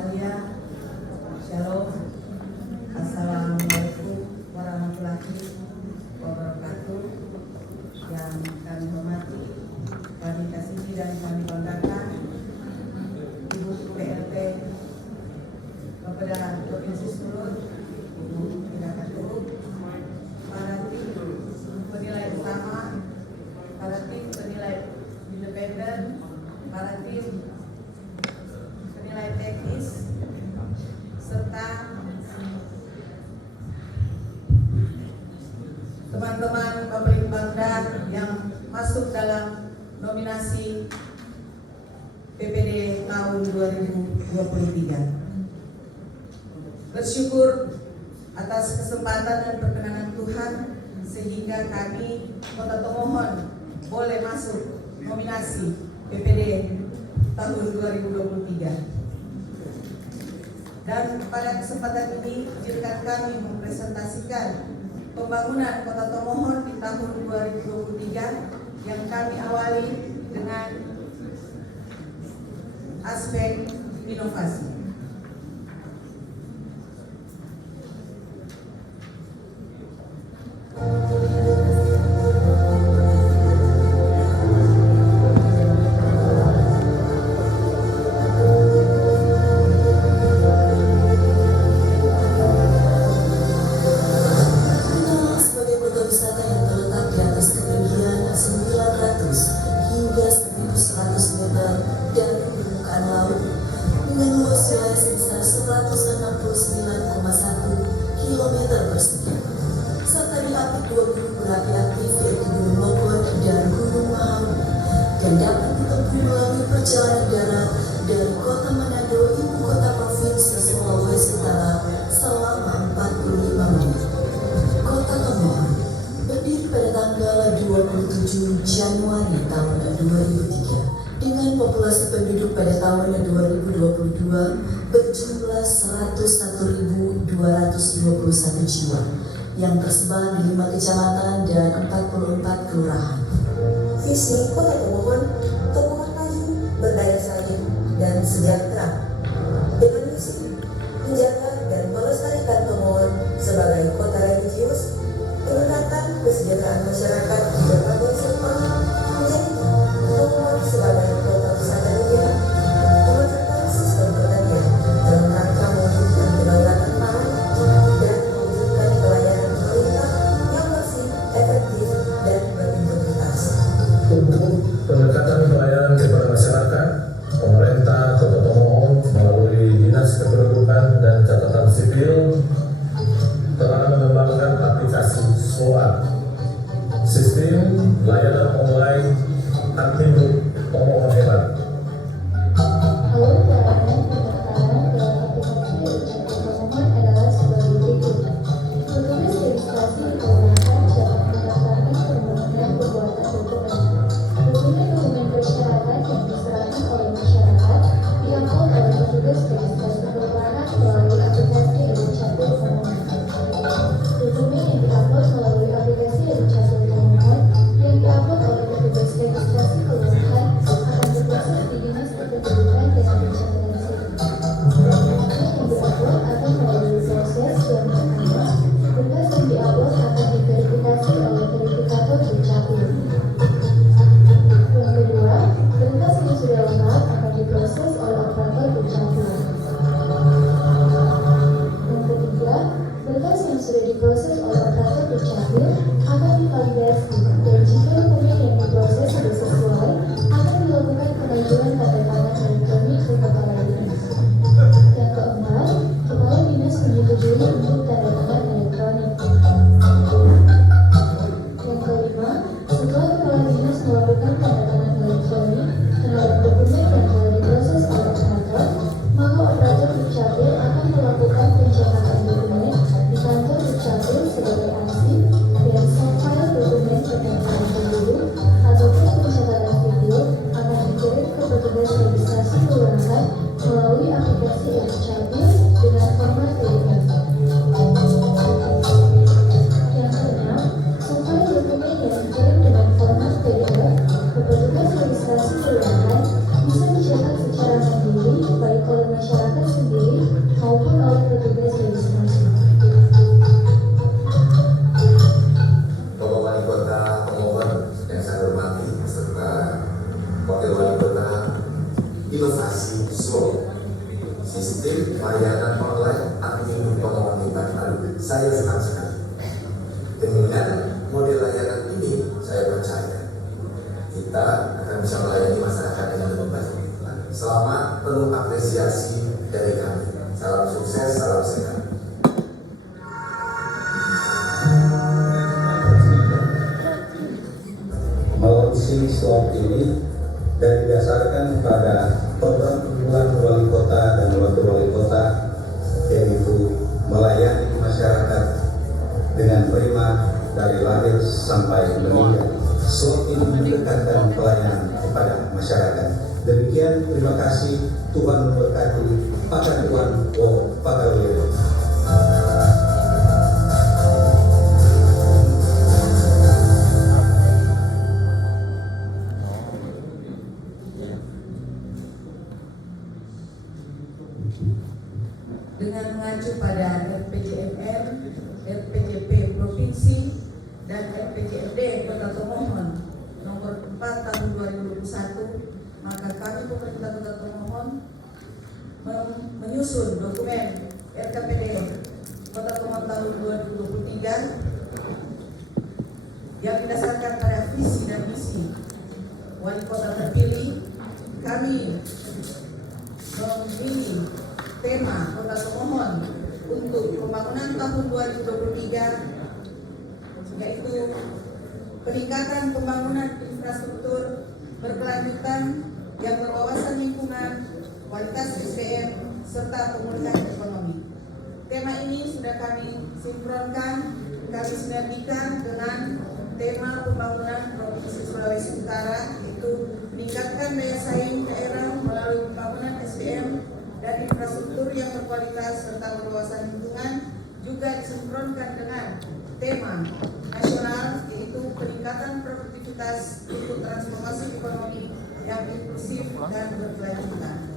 sekalian, Shalom. Assalamualaikum warahmatullahi wabarakatuh. Yang kami hormati, kami kasihi dan kami banggakan Ibu PLT Bapeda Provinsi Sulut, Ibu Ida Katup, para tim penilai utama, para tim penilai independen, para tim penilai teknis, serta teman-teman pemilik Bangda yang masuk dalam nominasi PPD tahun 2023. Bersyukur atas kesempatan dan perkenanan Tuhan sehingga kami Kota Tomohon boleh masuk nominasi PPD tahun 2023. Dan pada kesempatan ini izinkan kami mempresentasikan pembangunan Kota Tomohon di tahun 2023 yang kami awali dengan aspek inovasi. Januari tahun 2003 dengan populasi penduduk pada tahun 2022 berjumlah 101.221 jiwa yang tersebar di 5 kecamatan dan 44 kelurahan. Visi Kota Tomohon, Tomohon maju, berdaya saing, dan sejahtera dengan misi menjaga dan melestarikan Tomohon sebagai kota religius, meningkatkan kesejahteraan masyarakat di berbagai sektor, menjadikan Tomohon sebagai kota wisata dunia, memajukan sistem pertanian dalam rangka mewujudkan kedaulatan pangan dan mewujudkan pelayanan pemerintah yang bersih, efektif, dan berintegritas. Untuk pendekatan pelayanan kepada masyarakat, pemerintah Kota Tomohon melalui Dinas Kependudukan dan Catatan Sipil telah mengembangkan aplikasi SOA, SWOT ini dan didasarkan pada program unggulan wali kota dan wakil wali kota, yaitu melayani masyarakat dengan prima dari lahir sampai meninggal. SWOT ini mendekatkan pelayanan kepada masyarakat. Demikian, terima kasih. Tuhan memberkati. Pakan Tuhan, Pakan Wiro. Dengan mengacu pada RPJMR, RPJP Provinsi, dan RPJMD Kota Tomohon nomor 4 tahun 2021, maka kami pemerintah Kota Tomohon menyusun dokumen RKPD Kota Tomohon tahun 2023 yang didasarkan pada visi dan misi wali kota terpilih. Kami memilih tema Kota Tomohon untuk pembangunan tahun 2023, yaitu peningkatan pembangunan infrastruktur berkelanjutan yang berwawasan lingkungan, kualitas SDM, serta pemulihan ekonomi. Tema ini sudah kami sinkronkan, kami sinergikan dengan tema pembangunan Provinsi Sulawesi Utara, yaitu meningkatkan daya saing daerah melalui pembangunan SDM dan infrastruktur yang berkualitas serta berwawasan lingkungan, juga disinkronkan dengan tema nasional, yaitu peningkatan produktivitas untuk transformasi ekonomi yang inklusif dan berkelanjutan.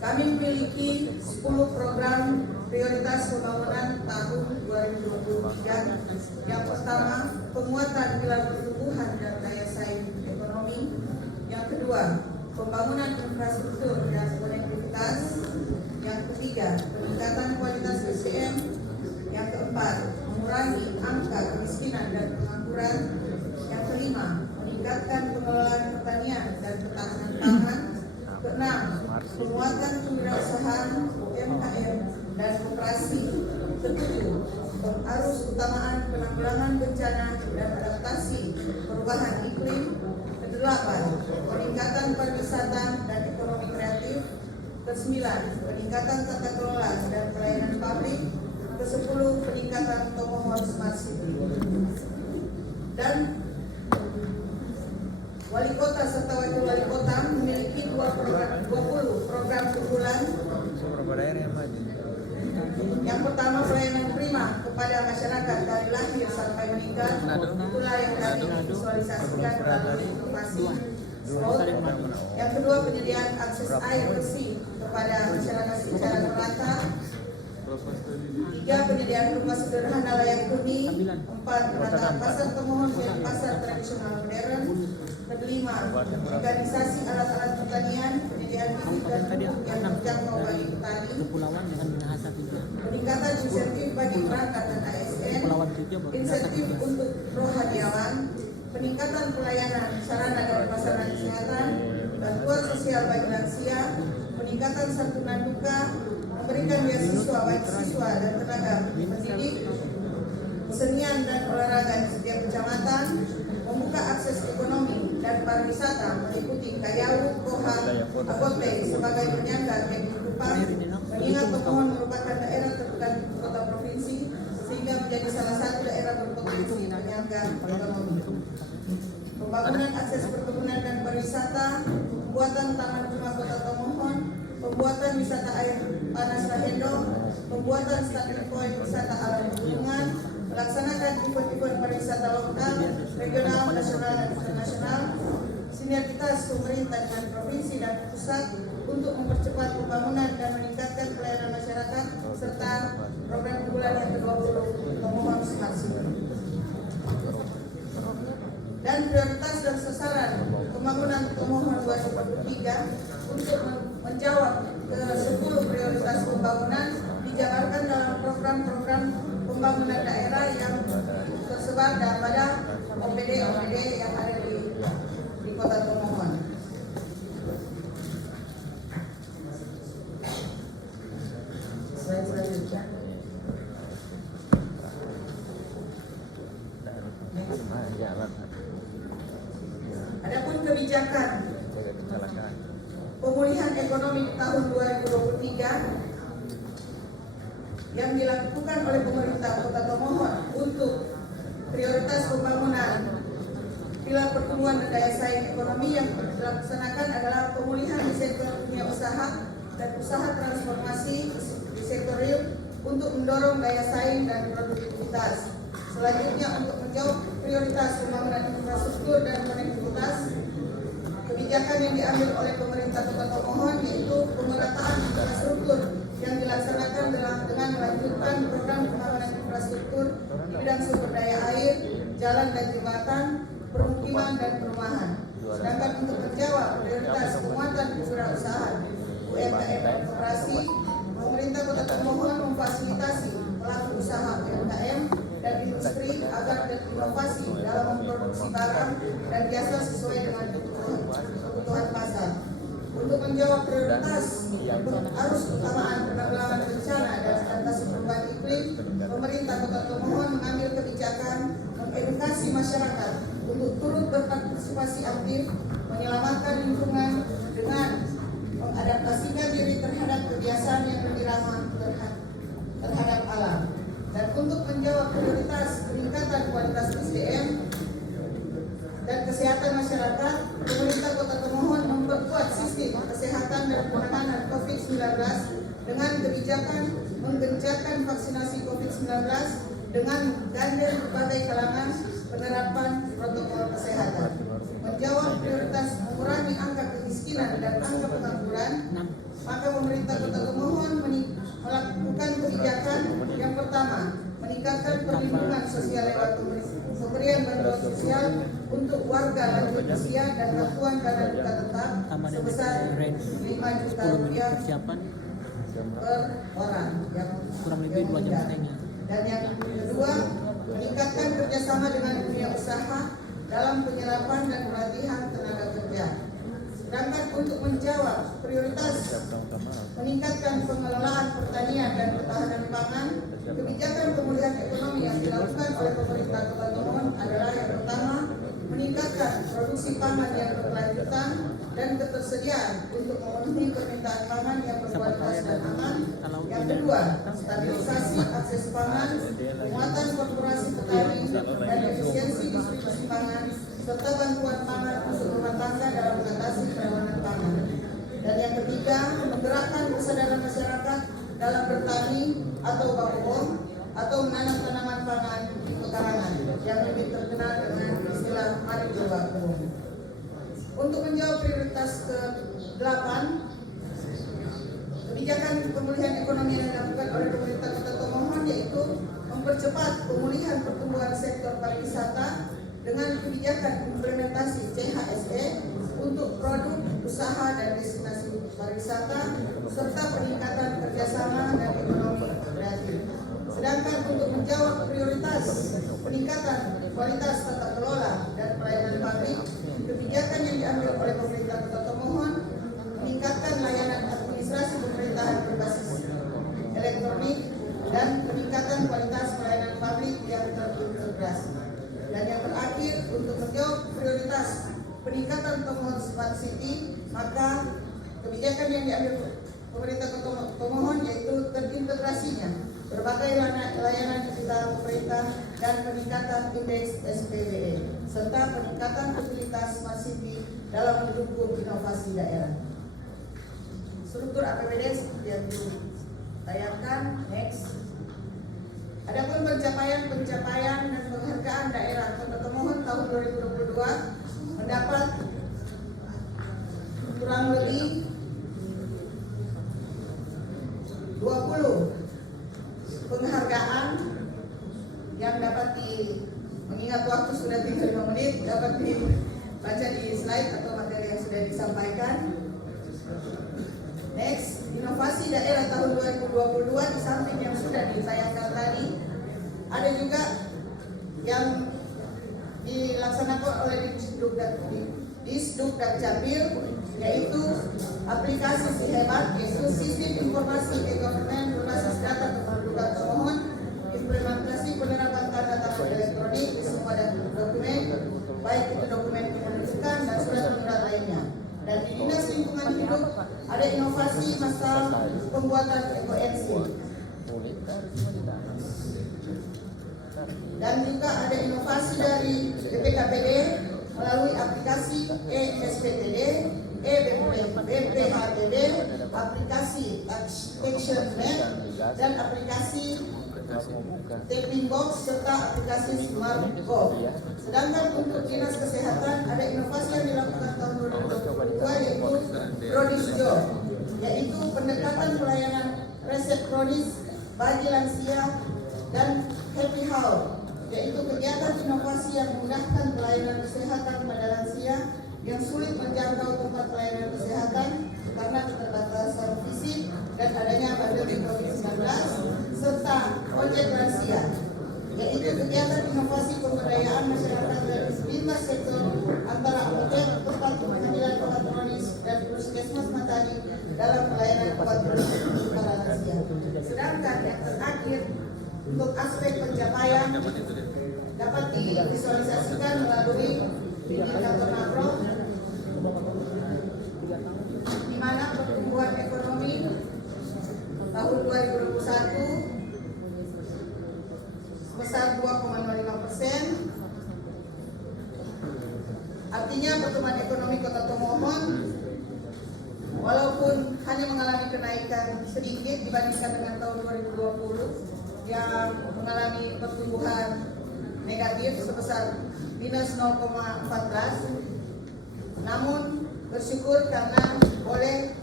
Kami memiliki 10 program prioritas pembangunan tahun 2023. Yang pertama, penguatan pilar pertumbuhan dan daya saing ekonomi. Yang kedua, pembangunan infrastruktur dan konektivitas. Yang ketiga, peningkatan kualitas SDM. Yang keempat, mengurangi angka kemiskinan dan pengangguran. Yang kelima, meningkatkan pengelolaan pertanian dan ketahanan pangan. Keenam, penguatan kewirausahaan UMKM dan koperasi. Ketujuh, pengarus utamaan penanggulangan bencana dan adaptasi perubahan iklim. Kedelapan, peningkatan pariwisata dan ekonomi kreatif. Kesembilan, peningkatan tata kelola dan pelayanan publik. Kesepuluh, peningkatan Tomohon Smart City. Dan wali kota serta wakil wali kota memiliki 20 program unggulan. Yang pertama, pelayanan prima kepada masyarakat dari lahir sampai meninggal. Itulah yang kami visualisasikan melalui informasi SWOT. Yang kedua, penyediaan akses air bersih kepada masyarakat secara merata. 3, penyediaan rumah sederhana layak huni. 4, penataan pasar Tomohon menjadi pasar tradisional modern. Kelima, organisasi alat-alat pertanian, penyediaan bibit dan pupuk yang terjangkau bagi petani. Peningkatan insentif bagi perangkat dan ASN, insentif untuk rohaniawan, peningkatan pelayanan sarana dan prasarana kesehatan, bantuan sosial bagi lansia, peningkatan santunan duka, memberikan beasiswa bagi siswa dan tenaga pendidik, kesenian dan olahraga di setiap kecamatan, membuka akses ekonomi dan pariwisata meliputi Kayau, Koha, Agote sebagai penyangga kehidupan, mengingat Tomohon merupakan daerah terdekat kota provinsi sehingga menjadi salah satu daerah berpotensi penyangga ekonomi. Pembangunan akses perkebunan dan pariwisata, pembuatan taman bunga kota Tomohon, pembuatan wisata air panas Lahendo, pembuatan starting point wisata alam pegunungan, melaksanakan event-event pariwisata lokal, regional, nasional, dan internasional, sinergitas pemerintah dengan provinsi dan pusat untuk mempercepat pembangunan dan meningkatkan pelayanan masyarakat, serta program unggulan yang ke-20 Tomohon Smart City. Dan prioritas dan sasaran pembangunan Tomohon 2023 untuk menjawab ke 10 prioritas pembangunan dijabarkan dalam program-program pembangunan daerah yang tersebar pada OPD yang ada di Kota Tomohon. Slide selanjutnya. kebijakan pemulihan ekonomi di tahun 2023 yang dilakukan oleh pemerintah Kota Tomohon untuk prioritas pembangunan pilar pertumbuhan dan daya saing ekonomi yang dilaksanakan adalah pemulihan di sektor dunia usaha dan usaha transformasi di sektor real untuk mendorong daya saing dan produktivitas. Selanjutnya, untuk menjawab prioritas pembangunan infrastruktur dan konektivitas, kebijakan yang diambil oleh pemerintah Kota Tomohon yaitu pemerataan infrastruktur yang dilaksanakan dengan melanjutkan program pembangunan infrastruktur di bidang sumber daya air, jalan dan jembatan, permukiman dan perumahan. Sedangkan untuk menjawab prioritas penguatan kewirausahaan UMKM dan koperasi, pemerintah Kota Tomohon memfasilitasi pelaku usaha UMKM dan industri agar berinovasi dalam memproduksi barang dan jasa sesuai dengan kebutuhan pasar. Untuk menjawab prioritas arus utamaan penanggulangan bencana dan adaptasi perubahan iklim, pemerintah Kota Tomohon mengambil kebijakan mengedukasi masyarakat untuk turut berpartisipasi aktif menyelamatkan lingkungan dengan mengadaptasikan diri terhadap kebiasaan yang lebih ramah terhadap alam. Dan untuk menjawab prioritas peningkatan kualitas SDM dan kesehatan masyarakat, pemerintah Kota Tomohon memperkuat sistem kesehatan dan penanganan COVID-19 dengan kebijakan menggencarkan vaksinasi COVID-19 dengan gandeng berbagai kalangan penerapan protokol kesehatan. Menjawab prioritas mengurangi angka kemiskinan dan angka pengangguran, maka pemerintah Kota Tomohon melakukan kebijakan yang pertama, meningkatkan perlindungan sosial lewat pemberian bantuan sosial untuk warga lanjut usia dan bantuan dana duka tetap sebesar 5 juta rupiah per orang yang kurang lebih 2 jam setengah. Dan yang kedua, meningkatkan kerjasama dengan dunia usaha dalam penyerapan dan pelatihan tenaga kerja. Sedangkan untuk menjawab prioritas meningkatkan pengelolaan pertanian dan ketahanan pangan, kebijakan pemulihan ekonomi yang dilakukan oleh pemerintah Kota Tomohon adalah yang pertama, meningkatkan produksi pangan yang berkelanjutan dan ketersediaan untuk memenuhi permintaan pangan yang berkualitas dan aman. Yang kedua, stabilisasi akses pangan, penguatan korporasi petani dan efisiensi distribusi pangan, serta bantuan pangan untuk rumah tangga dalam mengatasi kerawanan pangan. Dan yang ketiga, menggerakkan kesadaran masyarakat dalam bertani atau babong atau menanam tanaman pangan di pekarangan yang lebih terkenal dengan istilah agrikultur. Untuk menjawab prioritas ke-8, kebijakan pemulihan ekonomi yang dilakukan oleh pemerintah Kota Tomohon yaitu mempercepat pemulihan pertumbuhan sektor pariwisata dengan kebijakan implementasi CHSE untuk produk, usaha dan destinasi pariwisata serta peningkatan kerjasama dan ekonomi kreatif. Sedangkan untuk menjawab prioritas peningkatan kualitas tata kelola dan pelayanan publik, kebijakan yang diambil oleh pemerintah Kota Tomohon meningkatkan layanan administrasi pemerintahan berbasis elektronik dan peningkatan kualitas pelayanan publik yang terintegrasi. Dan yang terakhir, untuk menjawab prioritas peningkatan Tomohon Smart City, maka kebijakan yang diambil pemerintah Kota Tomohon yaitu terintegrasinya berbagai layanan digital pemerintah dan peningkatan indeks SPWE serta peningkatan utilitas Smart City dalam mendukung inovasi daerah. Struktur APBD yang ditayangkan next. Adapun pencapaian dan penghargaan daerah Kota Tomohon tahun 2022 mendapat kurang lebih 20 penghargaan yang dapat mengingat waktu sudah tinggal 5 menit, dapat dibaca di slide atau materi yang sudah disampaikan. Next, inovasi daerah tahun 2022 di samping yang sudah ditayangkan tadi, ada juga yang dilaksanakan oleh Disduk Dukcapil, yaitu aplikasi Sihebat, yaitu Sistem Informasi E-Government berbasis data kependudukan Tomohon, implementasi penerapan tanda tangan elektronik di semua dokumen, baik itu dokumen kependudukan dan surat Dan di Dinas Lingkungan Hidup ada inovasi masalah pembuatan ekoenzim. Dan juga ada inovasi dari BPKPD melalui aplikasi e-SPTD, e-BPHTD, aplikasi Action Plan, dan aplikasi Tapping Box serta aplikasi Smart Go. Sedangkan untuk Dinas Kesehatan ada inovasi yang dilakukan tahun 2022 yaitu Prodisjo, yaitu pendekatan pelayanan resep kronis bagi lansia dan Happy Hour, yaitu kegiatan inovasi yang memudahkan pelayanan kesehatan pada lansia yang sulit menjangkau tempat pelayanan kesehatan karena keterbatasan fisik dan adanya pandemi COVID-19 serta ojek lansia, yaitu kegiatan inovasi pemberdayaan masyarakat dari lintas sektor antara apotek, tempat pengambilan obat kronis dan puskesmas matani dalam pelayanan obat kronis untuk para lansia. Sedangkan yang terakhir untuk aspek pencapaian dapat divisualisasikan melalui indikator makro di mana pertumbuhan ekonomi tahun 2021 sebesar 2,05%. Artinya pertumbuhan ekonomi Kota Tomohon walaupun hanya mengalami kenaikan sedikit dibandingkan dengan tahun 2020 yang mengalami pertumbuhan negatif sebesar minus 0,14, namun bersyukur karena boleh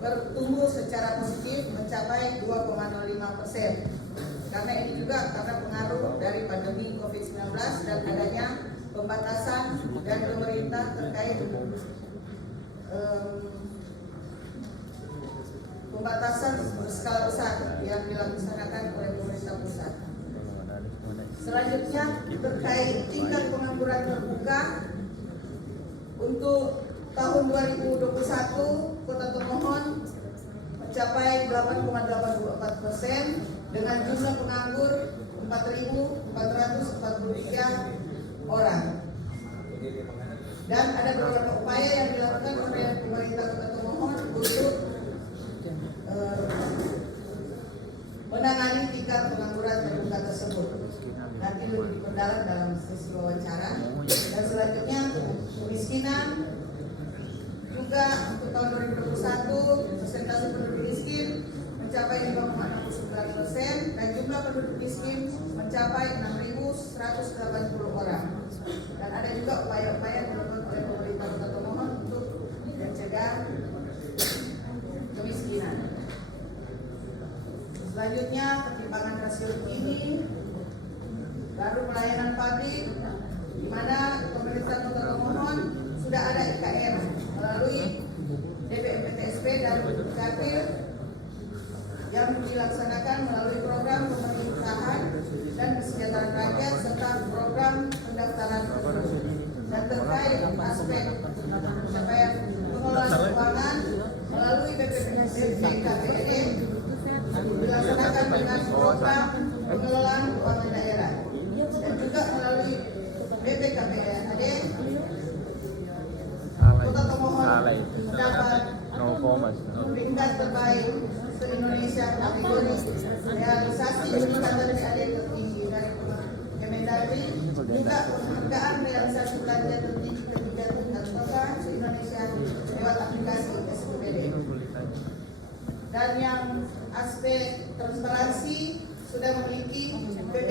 bertumbuh secara positif mencapai 2,05%. Karena ini juga karena pengaruh dari pandemi COVID-19 dan adanya pembatasan dan pemerintah terkait pembatasan berskala besar yang dilaksanakan oleh pemerintah pusat. Selanjutnya terkait tingkat pengangguran terbuka untuk tahun 2021 Kota Tomohon mencapai 8,84% dengan jumlah penganggur 4.443 orang. Dan ada beberapa upaya yang dilakukan oleh pemerintah Kota Tomohon untuk menangani tingkat pengangguran terbuka tersebut. Nanti lebih diperdalam dalam sesi wawancara. Dan selanjutnya kemiskinan juga untuk tahun 2021 persentase penduduk miskin mencapai 5,69% dan jumlah penduduk miskin mencapai 6.180 orang. Dan ada juga upaya-upaya yang dilakukan oleh pemerintah Kota Tomohon untuk mencegah kemiskinan. Selanjutnya pertimbangan rasio ini baru pelayanan publik, di mana pemerintah Kota Tomohon sudah ada IKM melalui DPMPTSP dan Dukcapil yang dilaksanakan melalui program pemerintahan dan kesejahteraan rakyat serta program pendaftaran dan terkait aspek pencapaian pengelolaan keuangan melalui BPKPD dilaksanakan dengan program pengelolaan keuangan daerah dan juga melalui BPKPD Kota Tomohon dapat peringkat terbaik se-Indonesia kategori realisasi peningkatan PAD tertinggi dari Kemendagri, juga penghargaan realisasi belanja tertinggi ketiga tingkat kota se-Indonesia lewat aplikasi SPPD. Dan yang aspek transparansi sudah memiliki BPKPD